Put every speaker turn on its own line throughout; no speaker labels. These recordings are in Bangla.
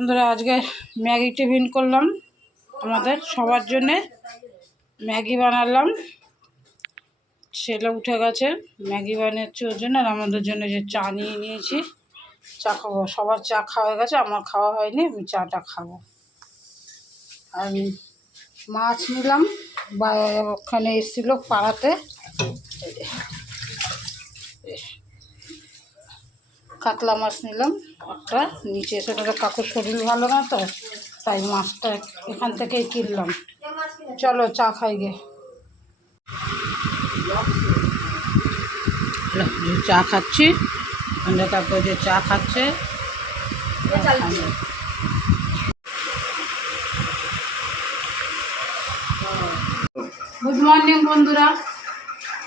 বন্ধুরা, আজকে ম্যাগি টিফিন করলাম আমাদের সবার জন্যে। ম্যাগি বানালাম। ছেলে উঠে গেছে, ম্যাগি বানিয়েছি ওর জন্য, আর আমাদের জন্য যে চা নিয়ে নিয়েছি। চা খাব। সবার চা খাওয়া গেছে, আমার খাওয়া হয়নি, আমি চাটা খাব। আর মাছ নিলাম, বা ওখানে এসেছিল পাড়াতে এই যে, এই, কাতলা মাছ নিলাম একটা নিচে এসে তো কাকুর শরীর ভালো না তো তাই মাছটা এখান থেকেই কিনলাম। চলো চা খাই গে। চা খাচ্ছি কাকু যে চা খাচ্ছে গুড মর্নিং বন্ধুরা।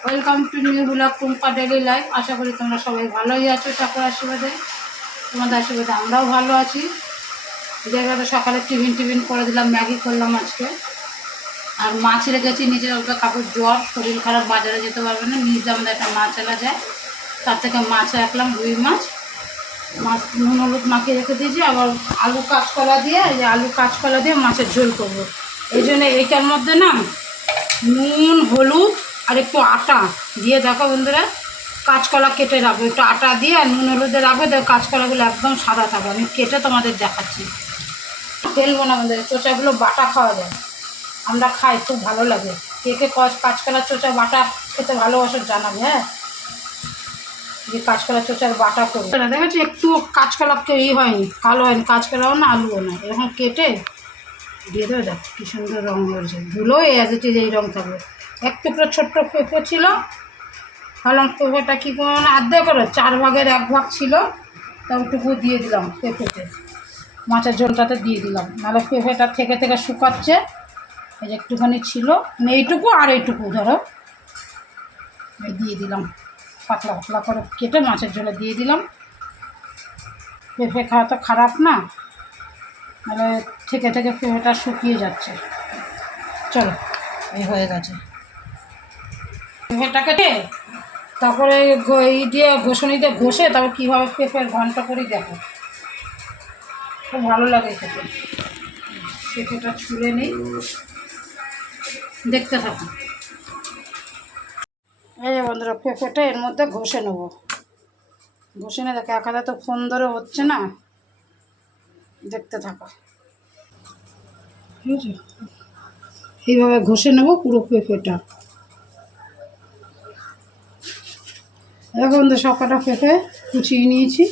Welcome to new blog Kumpa daily life আশা করি তোমরা সবাই ভালোই আছো ঠাকুর আশীর্বাদে। তোমাদের আশীর্বাদে আমরাও ভালো আছি। জায়গাটা সকালে টিফিন টিফিন করে দিলাম, ম্যাগি করলাম আজকে। আর মাছ রেখেছি নিজের ওটা কাকুর জ্বর, শরীর খারাপ, বাজারে যেতে পারবে না। নিজ আমাদের একটা মাছ এলা যায়। তার থেকে মাছ রাখলাম, রুই মাছ। মাছ, নুন, হলুদ মাখিয়ে রেখে দিয়েছি। আবার আলু কাঁচকলা দিয়ে, এই যে আলু কাঁচকলা দিয়ে মাছের ঝোল করব। এই জন্য এইটার মধ্যে না নুন, হলুদ আর একটু আটা দিয়ে দেখো বন্ধুরা, কাঁচকলা কেটে রাখব। একটু আটা দিয়ে আর নুন হলুদে রাখব, দেখো কাঁচকলাগুলো একদম সাদা থাকবে। আমি কেটে তোমাদের দেখাচ্ছি। ফেলব না আমাদের চোচাগুলো বাটা খাওয়া যায়। আমরা খাই, খুব ভালো লাগে। কে কে কচ- কাঁচকলা, চোচা, বাটা খেতে ভালোবাসো জানাবে হ্যাঁ? যে কাঁচকলা, চোচার বাটা করব। দেখেছি একটু কাঁচকলা কেউ ই হয়নি, কালো হয়নি। কাঁচকলাও না, আলুও না। এরকম কেটে দিয়ে দেবে, দেখ কী সুন্দর রঙ হয়েছে। ধুলো এজ ইট ইজ এই রঙ থাকবে। এক টুকরো ছোট্ট পেঁপে ছিল। ভাবলাম পেঁপেটা কী করে মানে আর্ধেক করে, চার ভাগের এক ভাগ ছিল। তা ওটুকু দিয়ে দিলাম পেঁপেতে মাছের ঝোলটাতে দিয়ে দিলাম। নাহলে পেঁপেটা থেকে থেকে শুকাচ্ছে। এই যে একটুখানি ছিল। মানে এইটুকু আর এইটুকু ধরো। দিয়ে দিলাম। পাতলা পাতলা করে কেটে মাছের ঝোলে দিয়ে দিলাম। পেঁপে খাওয়া তো খারাপ না। নাহলে থেকে থেকে পেঁপেটা শুকিয়ে যাচ্ছে। চলো, এই হয়ে গেছে। পেঁপেটাকে দিয়ে তারপরে ই দিয়ে ঘষণি দিয়ে ঘষে তারপর কীভাবে পেঁপের ঘণ্টা করি দেখো। খুব ভালো লাগে খেতে। পেঁপেটা ছুলে নেই। দেখতে থাকুন এই যে বন্ধুরা, পেঁপেটা এর মধ্যে ঘষে নেব। ঘষে নিয়ে দেখো, এক তো ফোন ধরে হচ্ছে না। দেখতে থাকো। এইভাবে ঘষে নেব পুরো পেঁপেটা। বন্ধু সবকটা পেঁপে কুচিয়ে নিয়েছি।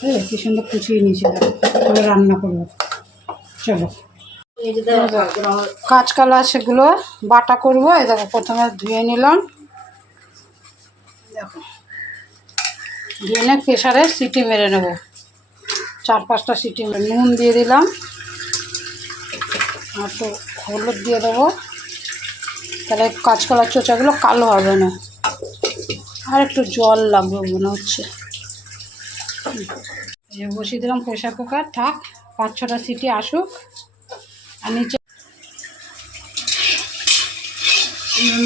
হ্যাঁ কি সুন্দর কুচিয়ে নিয়েছি তাহলে রান্না করব। চলো। কাঁচকলা সেগুলো বাটা করব। এই দেখো, প্রথমে ধুয়ে নিলাম। দেখো। ধুয়ে নিয়ে প্রেশারে সিটি মেরে নেব। চার পাঁচটা সিটি মেরে নুন দিয়ে দিলাম। আর তো হলুদ দিয়ে দেবো। তাহলে কাঁচকলার চোচাগুলো কালো হবে না। আর একটু জল লাগবে মনে হচ্ছে। বসিয়ে দিলাম প্রেশার কুকার, থাক, পাঁচ ছটা সিটি আসুক। আর নিচে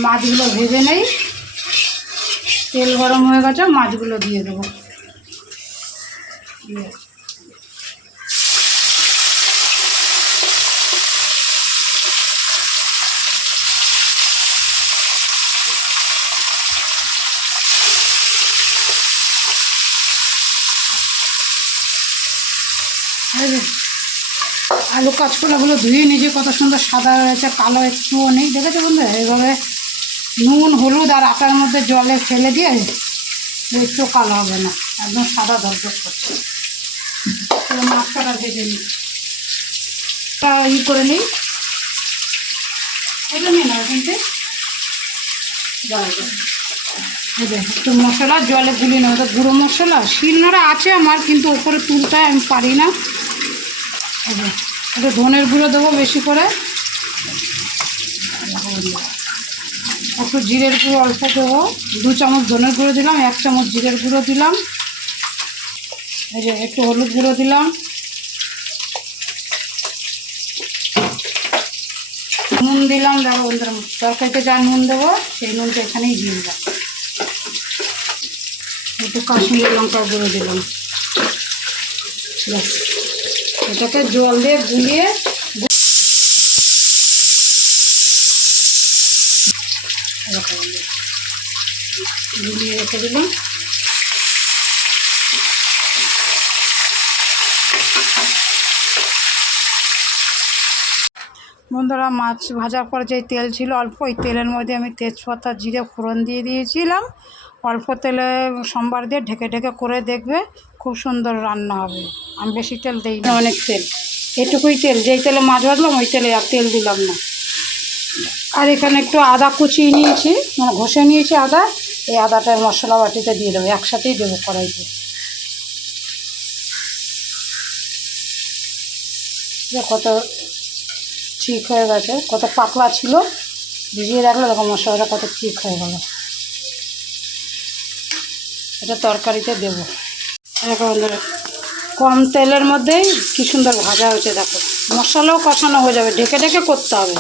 মাছগুলো ভেজে নেই। তেল গরম হয়ে গেছে, মাছগুলো দিয়ে দেবো। আলু কাঁচকলাগুলো ধুয়ে নিজে কত সুন্দর সাদা হয়েছে, কালো একটুও নেই, দেখেছ বন্ধু? এইভাবে নুন, হলুদ আর আটার মধ্যে জলে ফেলে দিয়ে একটু কালো হবে না, একদম সাদা দরদর করছে। মাছটা ভেজে নিই। ই করে নিই। এটা নিয়ে কিন্তু। একটু মশলা, জলে গুলি নেব। তো গুঁড়ো মশলা, শিলনোড়া আছে আমার, কিন্তু ওপরে তুলতে আমি পারি না। একটু ধনের গুঁড়ো দেবো বেশি করে। একটু জিরের গুঁড়ো অল্প দেবো। দু চামচ ধনের গুঁড়ো দিলাম, এক চামচ জিরের গুঁড়ো দিলাম। এই যে একটু হলুদ গুঁড়ো দিলাম। নুন দিলাম, দেখো তরকারিতে যা নুন দেবো, সেই নুনটা এখানেই দিয়ে দিলাম। একটু কাশ্মীরি লঙ্কার গুঁড়ো দিলাম। ব্যাস। এটাকে জল দিয়ে গুলিয়ে গুলিয়ে রেখে দিলাম। বন্ধুরা, মাছ ভাজার পর যে তেল ছিল অল্প, ওই তেলের মধ্যে আমি তেজপাতা, জিরে, ফোড়ন দিয়ে দিয়েছিলাম। অল্প তেলে সোমবার দিয়ে ঢেকে ঢেকে করে দেখবে খুব সুন্দর রান্না হবে। আমি বেশি তেল দিই না। অনেক তেল। এটুকুই তেল। যেই তেলে মাছ ভাজলাম, ওই তেলে আর তেল দিলাম না। আর এখানে একটু আদা কুচিয়ে নিয়েছি মানে ঘষে নিয়েছি আদা। এই আদাটা মশলা বাটিতে দিয়ে দেবো, একসাথেই দেবো কড়াইতে। কত ঠিক হয়ে গেছে, কত পাতলা ছিল, ভিজিয়ে রাখলে দেখো মশলাটা কত ঠিক হয়ে গেল। এটা তরকারিতে দেবো। কম তেলের মধ্যেই কি সুন্দর ভাজা হয়েছে, দেখো। মশলাও কষানো হয়ে যাবে, ঢেকে ঢেকে করতে হবে।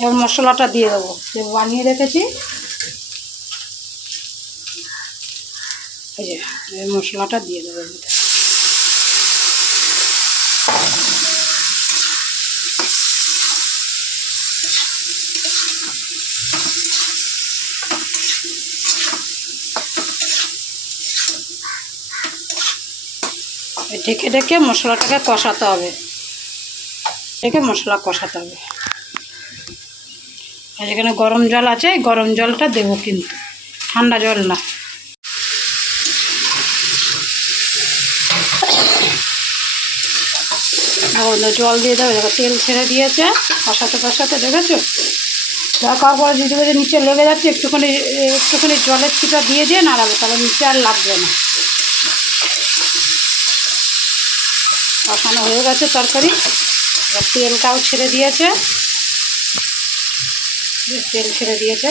এবার মশলাটা দিয়ে দেবো। বানিয়ে রেখেছি, এই যে মশলাটা দিয়ে দেবো ঢেকে ঢেকে মশলাটাকে কষাতে হবে। ঢেকে মশলা কষাতে হবে। আর এখানে গরম জল আছে গরম জলটা দেবো কিন্তু। ঠান্ডা জল না। জল দিয়ে দেবে, দেখো তেল ছেড়ে দিয়েছে, কষাতে কষাতে, দেখেছ? দেখার পরে যদি বলে নিচে লেগে যাচ্ছে, একটুখানি একটুখানি জলের ছিটা দিয়ে দিয়ে নাড়াবে, তাহলে নিচে আর লাগবে না। কষানো হয়ে গেছে তরকারি। এবার তেলটাও ছেড়ে দিয়েছে। তেল ছেড়ে দিয়েছে।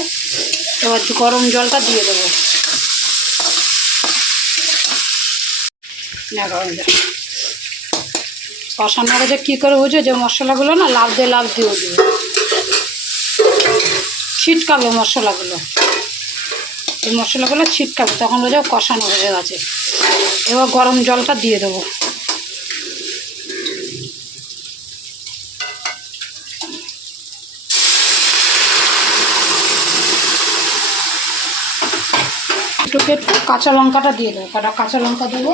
এবার গরম জলটা দিয়ে দেবো। না, গরম জল। কষানো যে কী করে বুঝো যে মশলাগুলো না লাভ দিয়ে লাভ দিয়ে উঠবে ছিটকাবে মশলাগুলো। এই মশলাগুলো ছিটকাবে, তখন বোঝো কষানো হয়ে গেছে। এবার গরম জলটা দিয়ে দেবো। একটু একটু কাঁচা লঙ্কাটা দিয়ে দেবো। কটা কাঁচা লঙ্কা দেবো।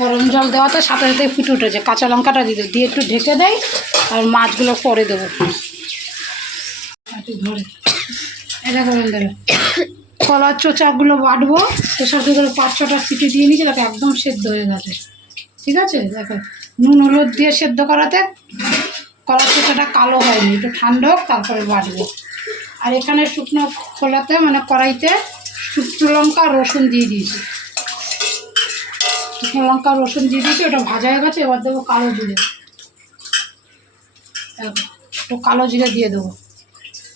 গরম জল দেওয়াতে সাথে সাথে ফুটে উঠেছে। কাঁচা লঙ্কাটা দিয়ে দেবো। দিয়ে একটু ঢেকে দেয় আর মাছগুলো পরে দেবো। ধরে। এটা করে দেবে কলার চোচাগুলো বাটবো। প্রেশার কুকারে পাঁচ ছটা সিটি দিয়ে নিয়েছে, দেখো একদম সেদ্ধ হয়ে গেছে। ঠিক আছে? দেখো, নুন, হলুদ দিয়ে সেদ্ধ করাতে কলার চোচাটা কালো হয়নি। একটু ঠান্ডা হোক, তারপরে বাটবো। আর এখানে শুকনো খোলাতে মানে কড়াইতে শুকনো লঙ্কা রসুন দিয়ে দিয়েছি। শুকনো লঙ্কা রসুন দিয়ে দিয়েছি, ওটা ভাজা হয়ে গেছে, এবার দেবো কালো জিরে। একটু কালো জিরে দিয়ে দেবো।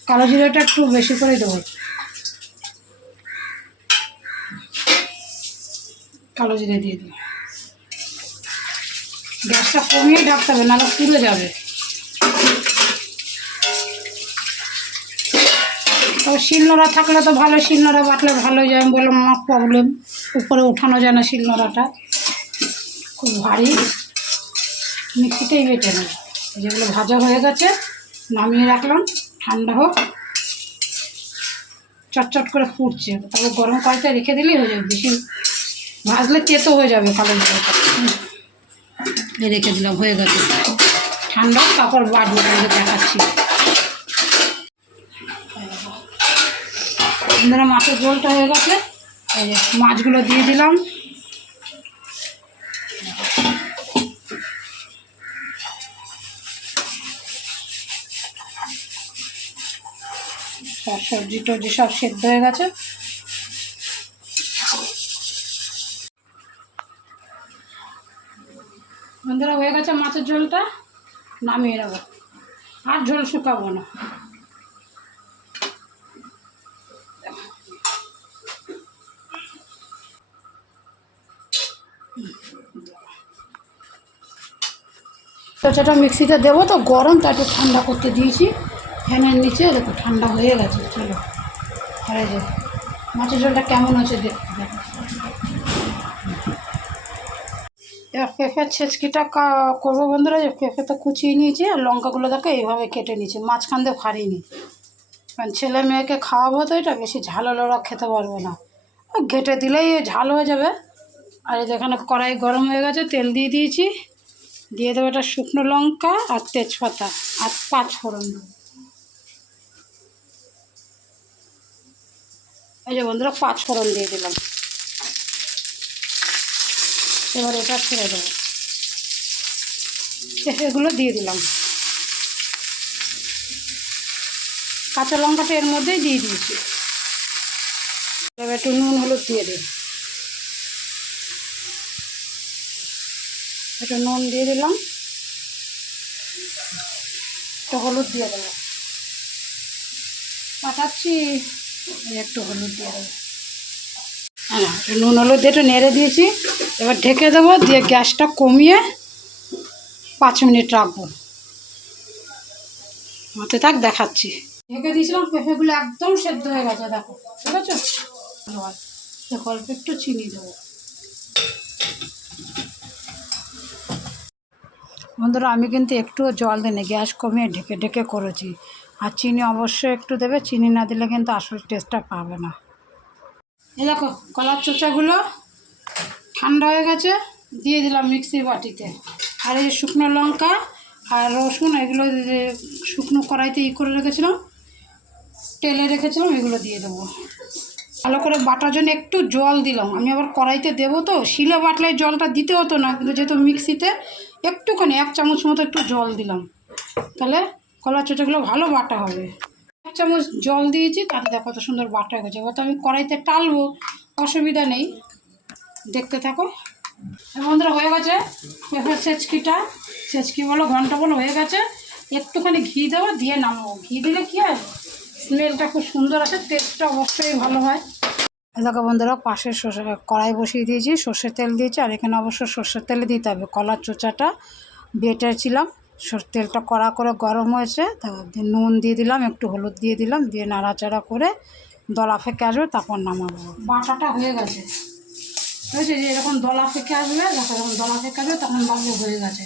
কালো জিরেটা একটু বেশি করে দেবো। কালো জিরে দিয়ে দেবো গ্যাসটা কমিয়ে ঢাকতে হবে, নাহলে পুড়ে যাবে। শিলনোড়া থাকলে তো ভালো, শিলনোড়া বাটলে ভালো যায় আমি বললাম আমার প্রবলেম উপরে উঠানো যায় না শিলনোড়াটা। খুব ভারী। মিক্সিতেই বেটে নেব। যেগুলো ভাজা হয়ে গেছে, নামিয়ে রাখলাম। ঠান্ডা হোক। চটচট করে ফুটছে। তারপর গরম কড়াইতে রেখে দিলেই হয়ে যাবে। বেশি ভাজলে তেতো হয়ে যাবে কালো রেখে দিলাম, হয়ে গেছে। ঠান্ডা তারপর তোমাকে দেখাচ্ছি। বন্ধুরা মাছের ঝোলটা হয়ে গেছে। এই যে মাছগুলো দিয়ে দিলাম। সব সবজি টবজি সব সেদ্ধ হয়ে গেছে। বন্ধুরা, হয়ে গেছে মাছের ঝোলটা। নামিয়ে নেব। আর ঝোল শুকাবো না। তো মিক্সিতে দেবো তো গরম তা একটু ঠান্ডা করতে দিয়েছি। ফ্যানের নিচে, দেখো, ঠান্ডা হয়ে গেছে, চলো। আর যে মাছের ঝোলটা কেমন আছে দেখতে দেখো। এবার পেঁপের ছেঁচকিটা করব বন্ধুরা যে পেঁপে তো কুচিয়ে নিয়েছি, আর লঙ্কাগুলো দেখো, এইভাবে কেটে নিয়েছি, মাঝখান দিয়ে ফাড়িনি। কারণ ছেলে মেয়েকে খাওয়াবো তো এটা, বেশি ঝাল হলে ওরা খেতে পারবে না। ঘেটে দিলেই ঝাল হয়ে যাবে। আর এই যেখানে কড়াই গরম হয়ে গেছে, তেল দিয়ে দিয়েছি। দিয়ে দেবো এটা শুকনো লঙ্কা আর তেজপাতা আর পাঁচ ফোড়ন। দেবো এই যে বন্ধুরা, পাঁচ ফোড়ন দিয়ে দিলাম। এবার এটা ছেড়ে দেবো। এগুলো দিয়ে দিলাম। কাঁচা লঙ্কাটা এর মধ্যেই দিয়ে দিয়েছি। এবার একটু নুন, হলুদ দিয়ে দিই। একটু নুন দিয়ে দিলাম। একটু হলুদ দিয়ে দেবো। পাঠাচ্ছি একটু হলুদ দিয়ে দেবো। হ্যাঁ একটু নুন হলুদ দিয়ে একটু নেড়ে দিয়েছি। এবার ঢেকে দেবো, দিয়ে গ্যাসটা কমিয়ে পাঁচ মিনিট রাখব। হতে থাক, দেখাচ্ছি। ঢেকে দিয়েছিলাম, পেঁপেগুলো একদম সেদ্ধ হয়ে গেছে, দেখো। ঠিক আছে দেখো, অল্প একটু চিনি দেবো। বন্ধুরা, আমি কিন্তু একটুও জল দিইনি, গ্যাস কমিয়ে ঢেকে ঢেকে করেছি। আর চিনি অবশ্যই একটু দেবে, চিনি না দিলে কিন্তু আসল টেস্টটা পাবে না। এই দেখো, কলার চোচাগুলো ঠান্ডা হয়ে গেছে, দিয়ে দিলাম মিক্সির বাটিতে। আর এই শুকনো লঙ্কা আর রসুন, এগুলো শুকনো কড়াইতে ই করে রেখেছিলাম, তেলে রেখেছিলাম, এগুলো দিয়ে দেবো। ভালো করে বাটার জন্য একটু জল দিলাম। আমি আবার কড়াইতে দেবো তো, শিলে বাটলে জলটা দিতে হতো না, কিন্তু যেহেতু মিক্সিতে একটুখানি, এক চামচ মতো একটু জল দিলাম। তাহলে কলা চোচাগুলো ভালো বাটা হবে। এক চামচ জল দিয়েছি, তাতে দেখো কত সুন্দর বাটা হয়ে গেছে। এবার তো আমি কড়াইতে টালবো, অসুবিধা নেই। দেখতে থাকো। বন্ধুরা, হয়ে গেছে। এবার সেচকিটা, সেচকি বলো, ঘণ্টা বলো, হয়ে গেছে। একটুখানি ঘি দেবো, দিয়ে নামবো। ঘি দিলে কী হয়? স্মেলটা খুব সুন্দর আসে টেস্টটা অবশ্যই ভালো হয়। দেখো বন্ধুরা, পাশে সর্ষে, কড়াই বসিয়ে দিয়েছি, সর্ষের তেল দিয়েছি, আর এখানে অবশ্য সর্ষের তেলে দিতে হবে। কলার চোচাটা বেটেছিলাম তেলটা কড়া করে গরম হয়েছে নুন দিয়ে দিলাম, একটু হলুদ দিয়ে দিলাম, দিয়ে নাড়াচাড়া করে দলা ফেঁকে আসবে, তারপর নামাবো। বাটাটা হয়ে গেছে। হয়েছে যে এরকম দলা ফেঁকে আসবে যখন দলা ফেঁকে আসবে, তখন বাবু হয়ে গেছে।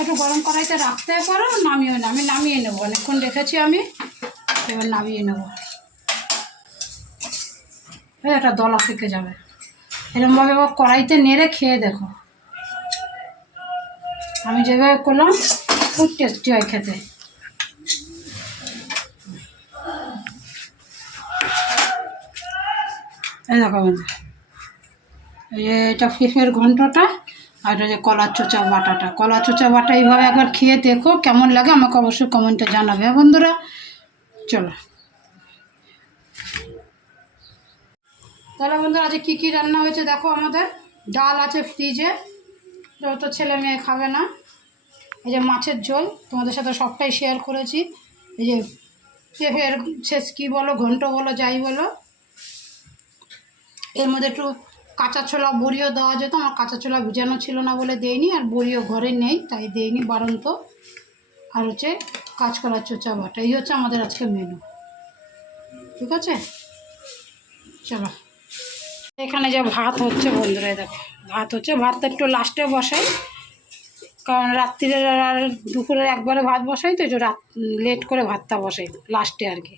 একটু গরম কড়াইতে রাখতে পারো নামিয়ে না। আমি নামিয়ে নেব, অনেকক্ষণ রেখেছি আমি, এবার নামিয়ে নেব। এই একটা দলা ফেঁকে যাবে। এরকমভাবে এবার কড়াইতে নেড়ে খেয়ে দেখো। আমি যেভাবে করলাম, খুব টেস্টি হয় খেতে। এই দেখো এই এটা ফিফের ঘন্টটা আর এটা যে কলা চোচা বাটাটা। কলা চোচা বাটা এইভাবে একবার খেয়ে দেখো, কেমন লাগে আমাকে অবশ্যই কমেন্টে জানাবে। হ্যাঁ বন্ধুরা, চলো। তাহলে বন্ধুরা আজকে কী কী রান্না হয়েছে দেখো আমাদের। ডাল আছে ফ্রিজে, তো ছেলে মেয়ে খাবে না। এই যে মাছের ঝোল, তোমাদের সাথে সবটাই শেয়ার করেছি। এই যে পেঁপের শেষ কী বলো, ঘন্ট বলো, যাই বলো। এর মধ্যে একটু কাঁচা ছোলা বড়িও দেওয়া যেত, আমার কাঁচা ছোলা ভিজানো ছিল না বলে দেয়নি আর বড়িও ঘরে নেই, তাই দেয়নি বারন্ত আর হচ্ছে কাঁচকলার চোচা বাটা, এই হচ্ছে আমাদের আজকে মেনু ঠিক আছে? চলো। এখানে যে ভাত হচ্ছে বন্ধুরা দেখো, ভাত হচ্ছে। ভাতটা একটু লাস্টে বসাই, কারণ রাত্রিরে আর দুপুরে একবারে ভাত বসাই তো রাত লেট করে ভাতটা বসাই লাস্টে আর কি।